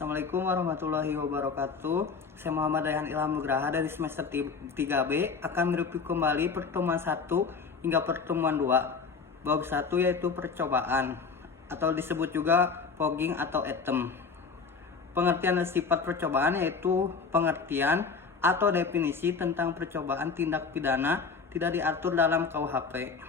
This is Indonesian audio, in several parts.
Assalamualaikum warahmatullahi wabarakatuh. Saya Muhammad Rayhan Ilham Nugraha dari semester 3B akan mereview kembali pertemuan 1 hingga pertemuan 2. Bab 1 yaitu percobaan atau disebut juga fogging atau etem. Pengertian dan sifat percobaan yaitu pengertian atau definisi tentang percobaan tindak pidana tidak diatur dalam KUHP.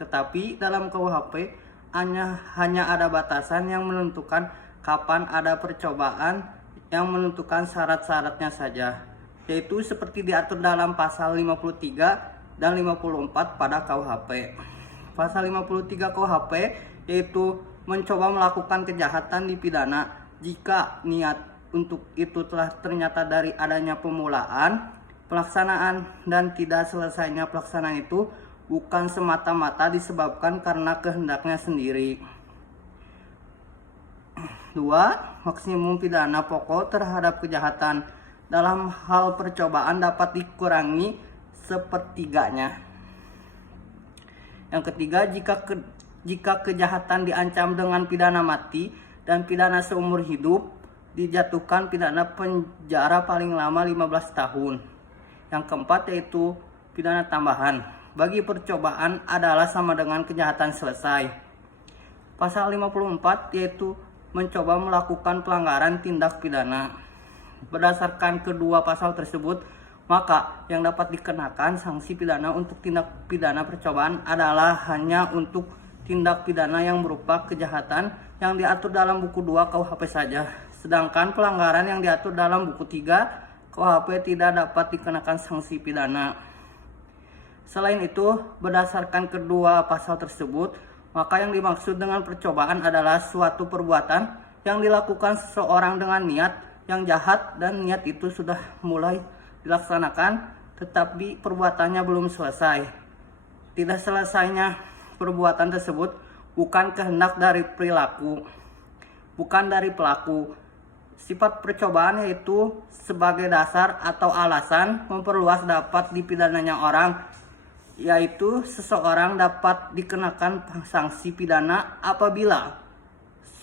Tetapi dalam KUHP hanya ada batasan yang menentukan kapan ada percobaan, yang menentukan syarat-syaratnya saja, yaitu seperti diatur dalam pasal 53 dan 54 pada KUHP. Pasal 53 KUHP yaitu mencoba melakukan kejahatan dipidana jika niat untuk itu telah ternyata dari adanya pemulaan, pelaksanaan, dan tidak selesainya pelaksanaan itu bukan semata-mata disebabkan karena kehendaknya sendiri. 2. Maksimum pidana pokok terhadap kejahatan dalam hal percobaan dapat dikurangi sepertiganya. Yang ketiga, jika kejahatan diancam dengan pidana mati dan pidana seumur hidup, dijatuhkan pidana penjara paling lama 15 tahun. Yang keempat yaitu pidana tambahan bagi percobaan adalah sama dengan kejahatan selesai. Pasal 54 yaitu mencoba melakukan pelanggaran tindak pidana. Berdasarkan kedua pasal tersebut, maka yang dapat dikenakan sanksi pidana untuk tindak pidana percobaan adalah hanya untuk tindak pidana yang berupa kejahatan yang diatur dalam buku 2 KUHP saja. Sedangkan pelanggaran yang diatur dalam buku 3 KUHP tidak dapat dikenakan sanksi pidana. Selain itu, berdasarkan kedua pasal tersebut, maka yang dimaksud dengan percobaan adalah suatu perbuatan yang dilakukan seseorang dengan niat yang jahat dan niat itu sudah mulai dilaksanakan tetapi perbuatannya belum selesai. Tidak selesainya perbuatan tersebut bukan kehendak dari perilaku, bukan dari pelaku. Sifat percobaan yaitu sebagai dasar atau alasan memperluas dapat dipidananya orang, yaitu seseorang dapat dikenakan sanksi pidana apabila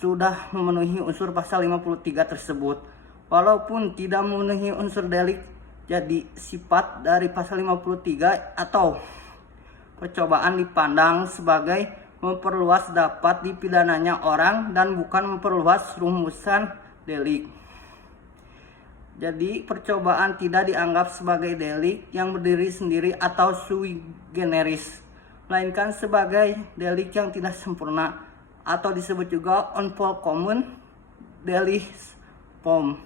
sudah memenuhi unsur pasal 53 tersebut. Walaupun tidak memenuhi unsur delik, jadi sifat dari pasal 53 atau percobaan dipandang sebagai memperluas dapat dipidananya orang dan bukan memperluas rumusan delik. Jadi percobaan tidak dianggap sebagai delik yang berdiri sendiri atau sui generis, melainkan sebagai delik yang tidak sempurna atau disebut juga unvolkomen delicts pom.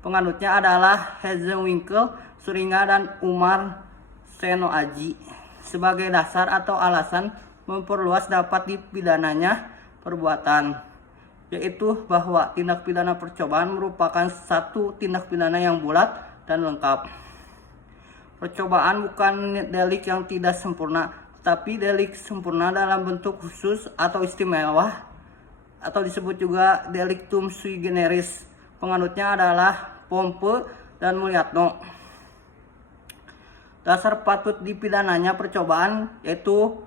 Penganutnya adalah Hezewinkel, Suringa, dan Umar Seno Aji sebagai dasar atau alasan memperluas dapat dipidananya perbuatan, yaitu bahwa tindak pidana percobaan merupakan satu tindak pidana yang bulat dan lengkap. Percobaan bukan delik yang tidak sempurna, tapi delik sempurna dalam bentuk khusus atau istimewa, atau disebut juga delictum sui generis. Penganutnya adalah Pompe dan Mulyatno. Dasar patut dipidananya percobaan yaitu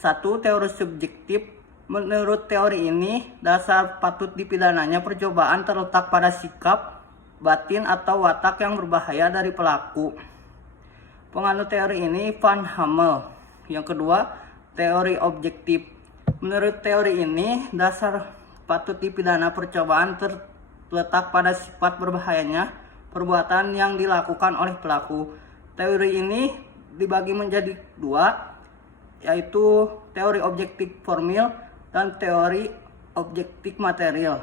1. Teori subjektif. Menurut teori ini, dasar patut dipidananya percobaan terletak pada sikap, batin, atau watak yang berbahaya dari pelaku. Penganut teori ini Van Hammel. Yang kedua, teori objektif. Menurut teori ini, dasar patut dipidana percobaan terletak pada sifat berbahayanya perbuatan yang dilakukan oleh pelaku. Teori ini dibagi menjadi dua, yaitu teori objektif formil dan teori objektif material.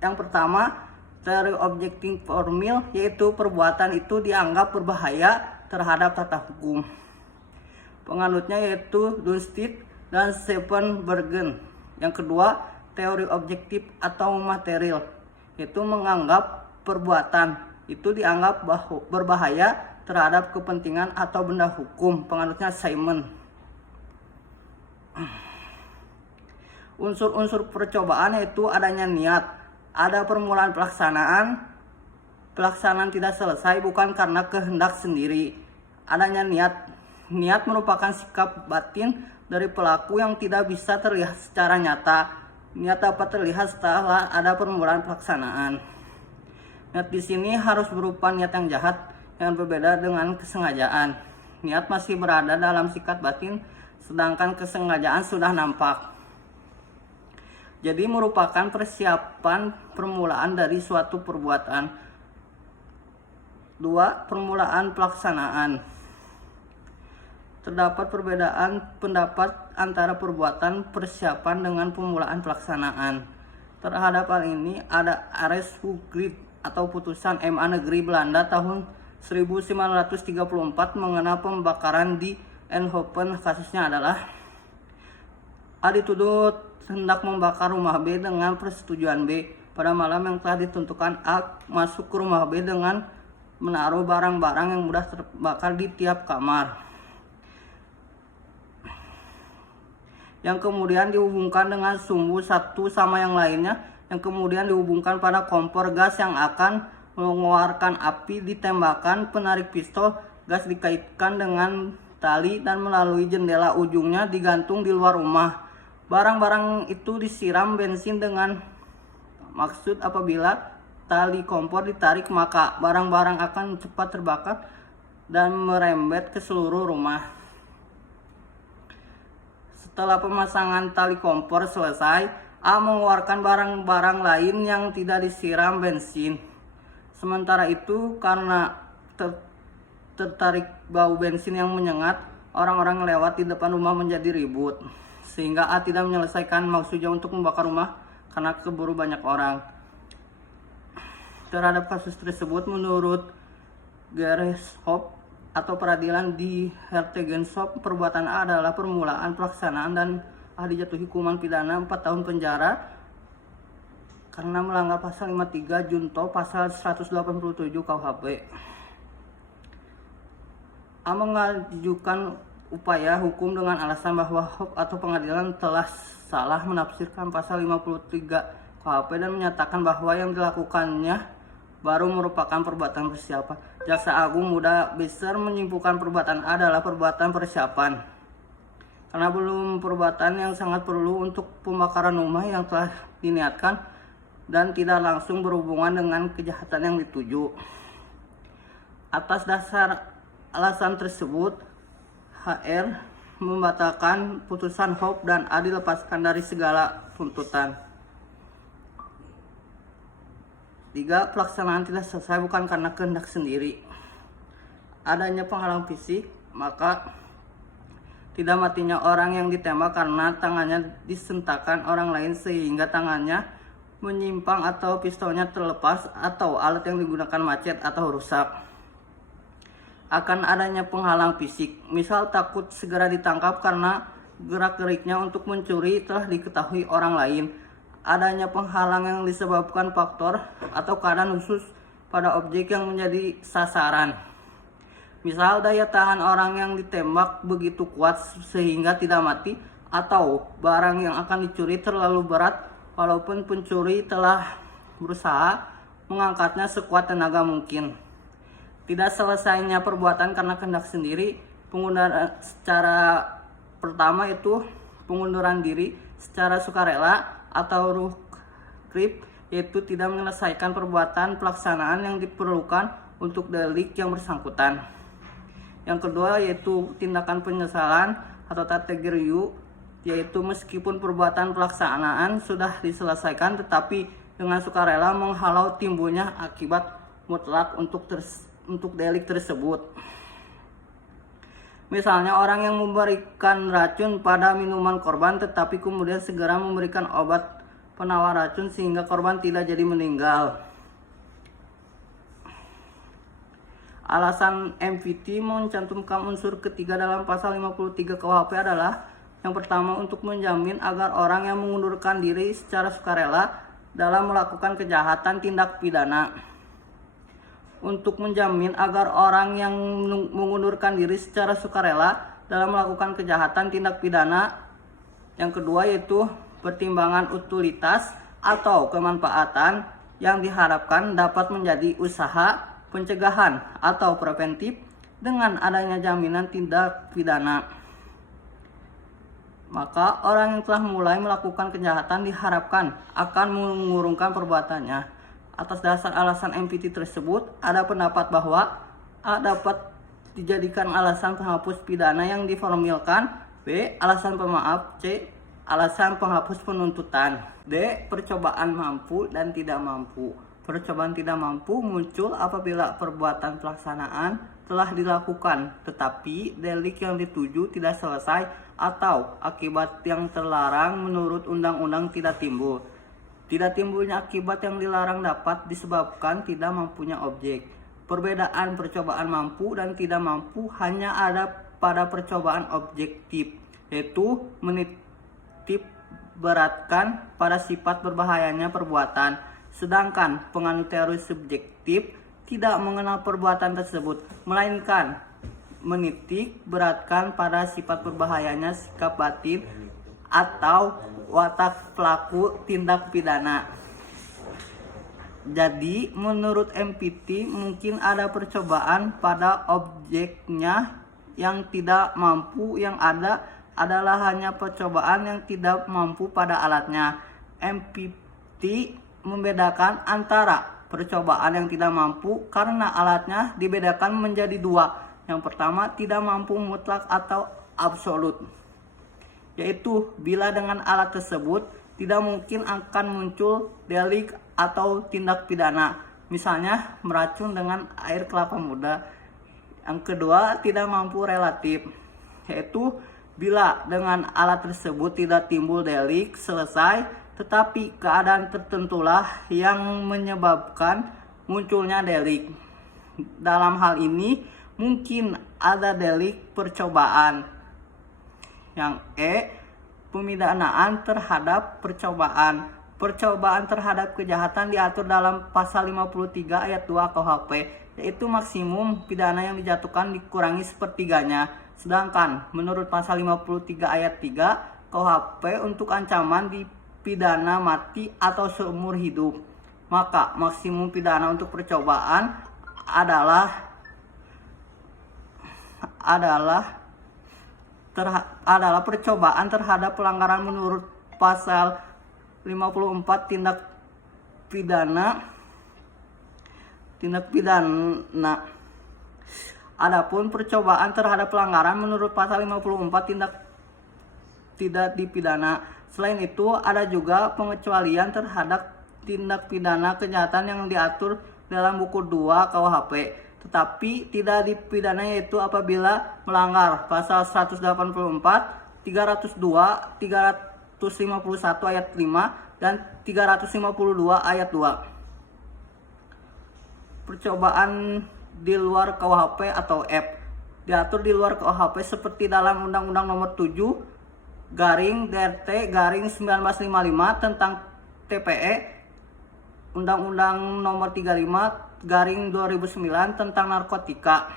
Yang pertama, teori objektif formil yaitu perbuatan itu dianggap berbahaya terhadap tata hukum. Penganutnya yaitu Dunstedh dan Steenbergen. Yang kedua, teori objektif atau material yaitu menganggap perbuatan itu dianggap berbahaya terhadap kepentingan atau benda hukum. Penganutnya Simon. Unsur-unsur percobaan yaitu adanya niat, ada permulaan pelaksanaan tidak selesai bukan karena kehendak sendiri, adanya niat merupakan sikap batin dari pelaku yang tidak bisa terlihat secara nyata, Niat dapat terlihat setelah ada permulaan pelaksanaan. Niat di sini harus berupa niat yang jahat yang berbeda dengan kesengajaan. Niat masih berada dalam sikat batin, sedangkan kesengajaan sudah nampak. Jadi merupakan persiapan permulaan dari suatu perbuatan. 2. Permulaan pelaksanaan. Terdapat perbedaan pendapat antara perbuatan persiapan dengan permulaan pelaksanaan. Terhadap hal ini ada Arrest Hoogrid atau putusan MA Negeri Belanda tahun 1934 mengenai pembakaran di Eindhoven. Kasusnya adalah A dituduh hendak membakar rumah B dengan persetujuan B. Pada malam yang telah ditentukan, A masuk ke rumah B dengan menaruh barang-barang yang mudah terbakar di tiap kamar, yang kemudian dihubungkan dengan sumbu satu sama yang lainnya, yang kemudian dihubungkan pada kompor gas yang akan mengeluarkan api. Ditembakkan penarik pistol, gas dikaitkan dengan tali dan melalui jendela ujungnya digantung di luar rumah. Barang-barang itu disiram bensin dengan maksud apabila tali kompor ditarik maka barang-barang akan cepat terbakar dan merembet ke seluruh rumah. Setelah pemasangan tali kompor selesai, A mengeluarkan barang-barang lain yang tidak disiram bensin. Sementara itu, karena tertarik bau bensin yang menyengat, orang-orang lewat di depan rumah menjadi ribut, sehingga A tidak menyelesaikan maksudnya untuk membakar rumah karena keburu banyak orang. Terhadap kasus tersebut, menurut Gerechtshof atau peradilan di Hertogenbosch, perbuatan A adalah permulaan pelaksanaan dan A dijatuhi hukuman pidana 4 tahun penjara karena melanggar pasal 53 junto pasal 187 KUHP. A mengajukan upaya hukum dengan alasan bahwa Hof atau pengadilan telah salah menafsirkan pasal 53 KUHP dan menyatakan bahwa yang dilakukannya baru merupakan perbuatan persiapan. Jaksa Agung Muda Besar menyimpulkan perbuatan A adalah perbuatan persiapan karena belum perbuatan yang sangat perlu untuk pembakaran rumah yang telah diniatkan dan tidak langsung berhubungan dengan kejahatan yang dituju. Atas dasar alasan tersebut, HR membatalkan putusan Hof dan A dilepaskan dari segala tuntutan. 3. Pelaksanaan tidak selesai bukan karena kehendak sendiri. Adanya penghalang fisik, maka tidak matinya orang yang ditembak karena tangannya disentakkan orang lain sehingga tangannya menyimpang atau pistolnya terlepas atau alat yang digunakan macet atau rusak. Akan adanya penghalang fisik, misal takut segera ditangkap karena gerak-geriknya untuk mencuri telah diketahui orang lain. Adanya penghalang yang disebabkan faktor atau keadaan khusus pada objek yang menjadi sasaran. Misal daya tahan orang yang ditembak begitu kuat sehingga tidak mati, atau barang yang akan dicuri terlalu berat walaupun pencuri telah berusaha mengangkatnya sekuat tenaga mungkin. Tidak selesainya perbuatan karena kehendak sendiri. Pengunduran secara pertama itu pengunduran diri secara sukarela atau rukrip, yaitu tidak menyelesaikan perbuatan pelaksanaan yang diperlukan untuk delik yang bersangkutan. Yang kedua yaitu tindakan penyesalan atau tategeriu, yaitu meskipun perbuatan pelaksanaan sudah diselesaikan tetapi dengan sukarela menghalau timbulnya akibat mutlak untuk delik tersebut. Misalnya orang yang memberikan racun pada minuman korban tetapi kemudian segera memberikan obat penawar racun sehingga korban tidak jadi meninggal. Alasan MVT mencantumkan unsur ketiga dalam pasal 53 KUHP adalah yang pertama untuk menjamin agar orang yang mengundurkan diri secara sukarela dalam melakukan kejahatan tindak pidana. Untuk menjamin agar orang yang mengundurkan diri secara sukarela dalam melakukan kejahatan tindak pidana. Yang kedua yaitu pertimbangan utilitas atau kemanfaatan yang diharapkan dapat menjadi usaha pencegahan atau preventif dengan adanya jaminan tindak pidana. Maka orang yang telah mulai melakukan kejahatan diharapkan akan mengurungkan perbuatannya. Atas dasar alasan MPT tersebut, ada pendapat bahwa A dapat dijadikan alasan penghapus pidana yang diformulkan, B. alasan pemaaf, C. alasan penghapus penuntutan, D. percobaan mampu dan tidak mampu. Percobaan tidak mampu muncul apabila perbuatan pelaksanaan telah dilakukan, tetapi delik yang dituju tidak selesai atau akibat yang terlarang menurut undang-undang tidak timbul. Tidak timbulnya akibat yang dilarang dapat disebabkan tidak mampunya objek. Perbedaan percobaan mampu dan tidak mampu hanya ada pada percobaan objektif, yaitu menitip beratkan pada sifat berbahayanya perbuatan, sedangkan penganut teori subjektif tidak mengenal perbuatan tersebut, melainkan menitik beratkan pada sifat berbahayanya sikap batin atau watak pelaku tindak pidana. Jadi menurut MPT mungkin ada percobaan pada objeknya yang tidak mampu, yang ada adalah hanya percobaan yang tidak mampu pada alatnya. MPT membedakan antara percobaan yang tidak mampu karena alatnya dibedakan menjadi dua. Yang pertama, tidak mampu mutlak atau absolut, yaitu bila dengan alat tersebut tidak mungkin akan muncul delik atau tindak pidana, misalnya meracun dengan air kelapa muda. Yang kedua, tidak mampu relatif, yaitu bila dengan alat tersebut tidak timbul delik selesai, tetapi keadaan tertentulah yang menyebabkan munculnya delik. Dalam hal ini mungkin ada delik percobaan. Yang E, pemidanaan terhadap percobaan. Percobaan terhadap kejahatan diatur dalam pasal 53 ayat 2 KUHP, yaitu maksimum pidana yang dijatuhkan dikurangi sepertiganya. Sedangkan menurut pasal 53 ayat 3 KUHP untuk ancaman dipidana mati atau seumur hidup. Maka maksimum pidana untuk percobaan adalah percobaan terhadap pelanggaran menurut pasal 54 tindak pidana. Adapun percobaan terhadap pelanggaran menurut pasal 54 tidak dipidana. Selain itu ada juga pengecualian terhadap tindak pidana kejahatan yang diatur dalam buku 2 KUHP, tetapi tidak dipidana, yaitu apabila melanggar pasal 184, 302, 351 ayat 5 dan 352 ayat 2. Percobaan di luar KUHP atau F diatur di luar KUHP seperti dalam Undang-Undang Nomor 7/DRT/1955 tentang TPE, Undang-Undang Nomor 35/2009 tentang narkotika,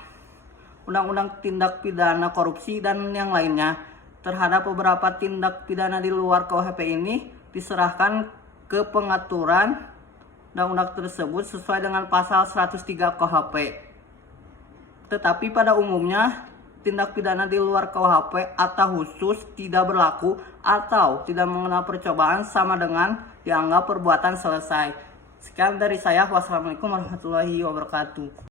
Undang-Undang Tindak Pidana Korupsi, dan yang lainnya. Terhadap beberapa tindak pidana di luar KUHP ini diserahkan ke pengaturan undang-undang tersebut sesuai dengan pasal 103 KUHP. Tetapi pada umumnya tindak pidana di luar KUHP atau khusus tidak berlaku atau tidak mengenal percobaan sama dengan dianggap perbuatan selesai. Sekian dari saya. Wassalamualaikum warahmatullahi wabarakatuh.